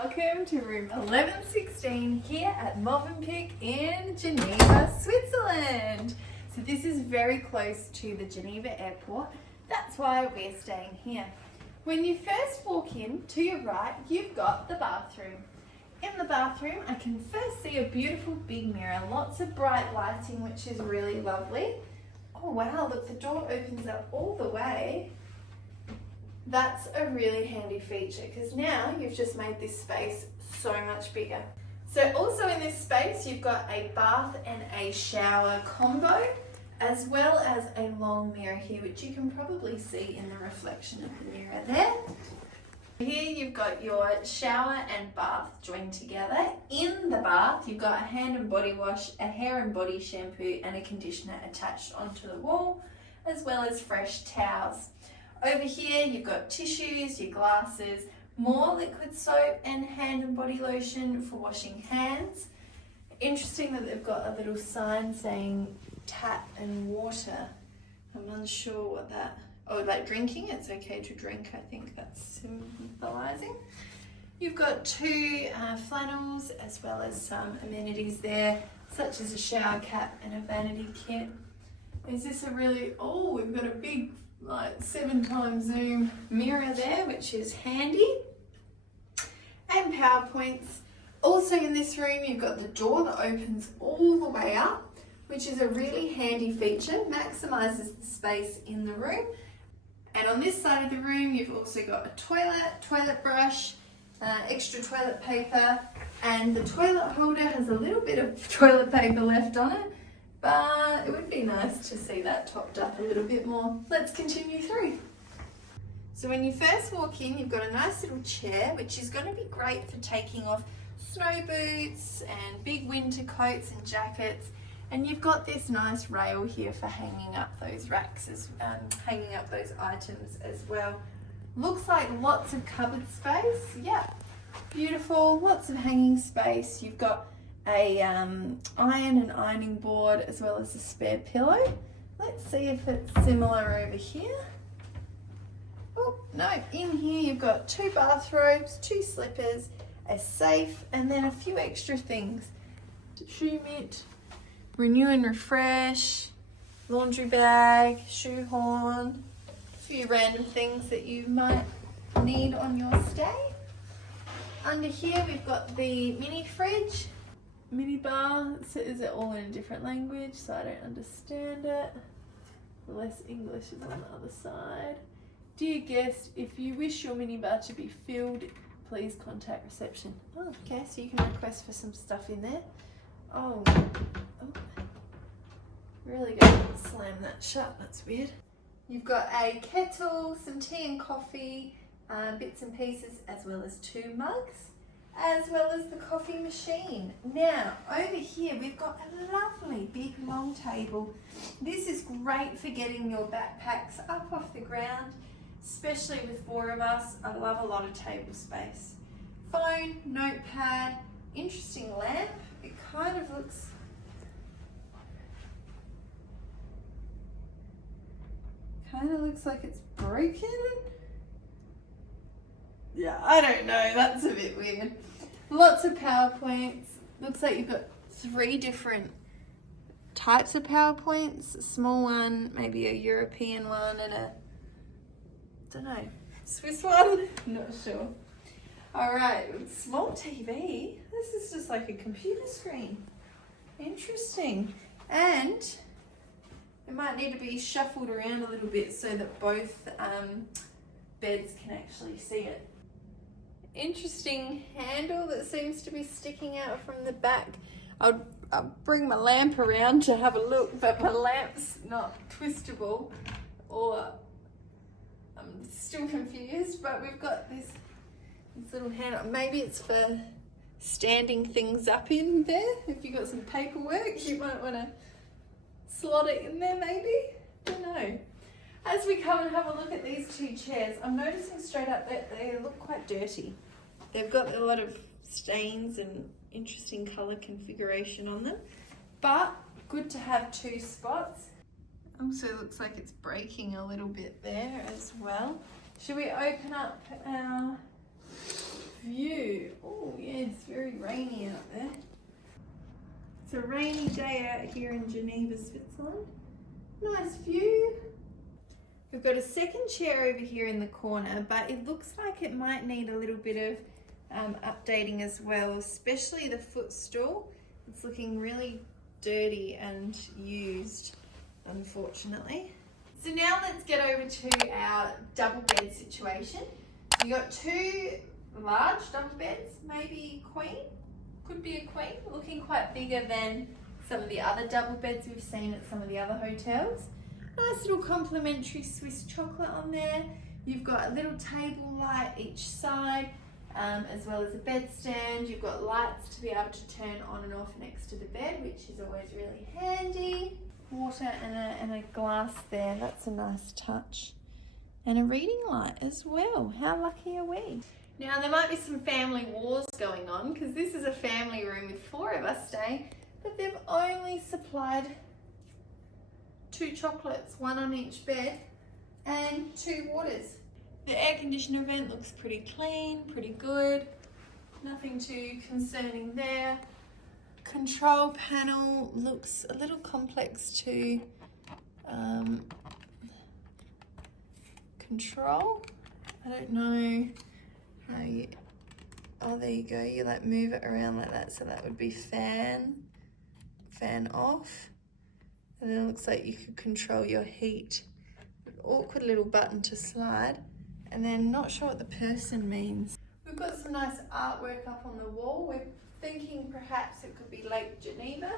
Welcome to room 1116 here at Movenpick in Geneva, Switzerland. So this is very close to the Geneva airport. That's why we're staying here. When you first walk in, to your right, you've got the bathroom. In the bathroom, I can first see a beautiful big mirror, lots of bright lighting, which is really lovely. Oh wow, look, the door opens up all the way. That's a really handy feature because now you've just made this space so much bigger. So also in this space, you've got a bath and a shower combo, as well as a long mirror here, which you can probably see in the reflection of the mirror there. Here you've got your shower and bath joined together. In the bath, you've got a hand and body wash, a hair and body shampoo, and a conditioner attached onto the wall, as well as fresh towels. Over here, you've got tissues, your glasses, more liquid soap and hand and body lotion for washing hands. Interesting that they've got a little sign saying tap and water. I'm unsure what that, oh, like drinking, it's okay to drink, I think that's symbolizing. You've got two flannels as well as some amenities there, such as a shower cap and a vanity kit. Is this a really, oh, we've got a big like 7x zoom mirror there, which is handy, and PowerPoints. Also in this room, you've got the door that opens all the way up, which is a really handy feature, maximizes the space in the room. And on this side of the room, you've also got a toilet brush, extra toilet paper, and the toilet holder has a little bit of toilet paper left on it, but it would be nice to see that topped up a little bit more. Let's continue through. So when you first walk in, you've got a nice little chair, which is going to be great for taking off snow boots and big winter coats and jackets. And you've got this nice rail here for hanging up those racks, hanging up those items as well. Looks like lots of cupboard space. Yeah, beautiful, lots of hanging space. You've got a iron and ironing board as well as a spare pillow. Let's see if it's similar over here. Oh, no, in here you've got two bathrobes, two slippers, a safe, and then a few extra things. Shoe mitt, renew and refresh, laundry bag, shoehorn, a few random things that you might need on your stay. Under here we've got the mini fridge. Mini bar, so is it all in a different language, so I don't understand it. The less English is on the other side. Dear guest, if you wish your mini bar to be filled, please contact reception. Oh, okay, so you can request for some stuff in there. Oh. Really gonna slam that shut, that's weird. You've got a kettle, some tea and coffee, bits and pieces, as well as two mugs, as well as the coffee machine. Now, over here, we've got a lovely big long table. This is great for getting your backpacks up off the ground, especially with 4 of us. I love a lot of table space. Phone, notepad, interesting lamp. It kind of looks like it's broken. Yeah, I don't know, that's a bit weird. Lots of PowerPoints. Looks like you've got 3 different types of PowerPoints. A small one, maybe a European one, and a, don't know, Swiss one? Not sure. All right, small TV. This is just like a computer screen. Interesting. And it might need to be shuffled around a little bit so that both beds can actually see it. Interesting handle that seems to be sticking out from the back. I'll bring my lamp around to have a look, but my lamp's not twistable, or I'm still confused, but we've got this little handle. Maybe it's for standing things up in there. If you've got some paperwork, you might want to slot it in there maybe. Don't know. As we come and have a look at these 2 chairs, I'm noticing straight up that they look quite dirty. They've got a lot of stains and interesting colour configuration on them, but good to have 2 spots. Also looks like it's breaking a little bit there as well. Should we open up our view. Oh yeah, it's very rainy out there. It's a rainy day out here in Geneva, Switzerland. Nice view. We've got a second chair over here in the corner, but it looks like it might need a little bit of updating as well, especially the footstool. It's looking really dirty and used, unfortunately. So now let's get over to our double bed situation. You got two large double beds, maybe queen, could be a queen, looking quite bigger than some of the other double beds we've seen at some of the other hotels. Nice little complimentary Swiss chocolate on there. You've got a little table light each side, as well as a bed stand. You've got lights to be able to turn on and off next to the bed, which is always really handy. Water and a glass there, that's a nice touch. And a reading light as well. How lucky are we? Now there might be some family wars going on because this is a family room with 4 of us staying, but they've only supplied 2 chocolates, 1 on each bed, and 2 waters. The air conditioner vent looks pretty clean, pretty good. Nothing too concerning there. Control panel looks a little complex to control. I don't know how you, oh there you go, you like move it around like that, so that would be fan off. And then it looks like you could control your heat. An awkward little button to slide. And then not sure what the person means. We've got some nice artwork up on the wall. We're thinking perhaps it could be Lake Geneva.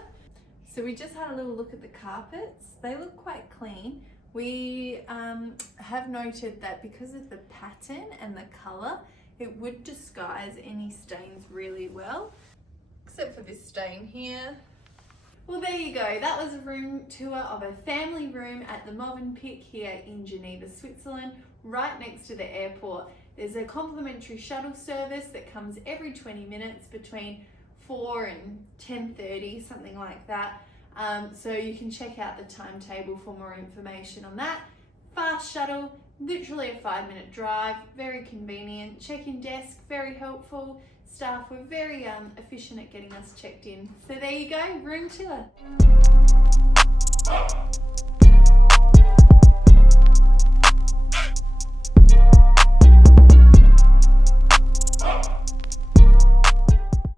So we just had a little look at the carpets. They look quite clean. We have noted that because of the pattern and the colour, it would disguise any stains really well, except for this stain here. Well, there you go. That was a room tour of a family room at the Mövenpick here in Geneva, Switzerland, right next to the airport. There's a complimentary shuttle service that comes every 20 minutes between 4 and 10:30, something like that. So you can check out the timetable for more information on that. Fast shuttle, literally a 5-minute drive, very convenient. Check-in desk, very helpful. Staff were very efficient at getting us checked in. So there you go, room tour.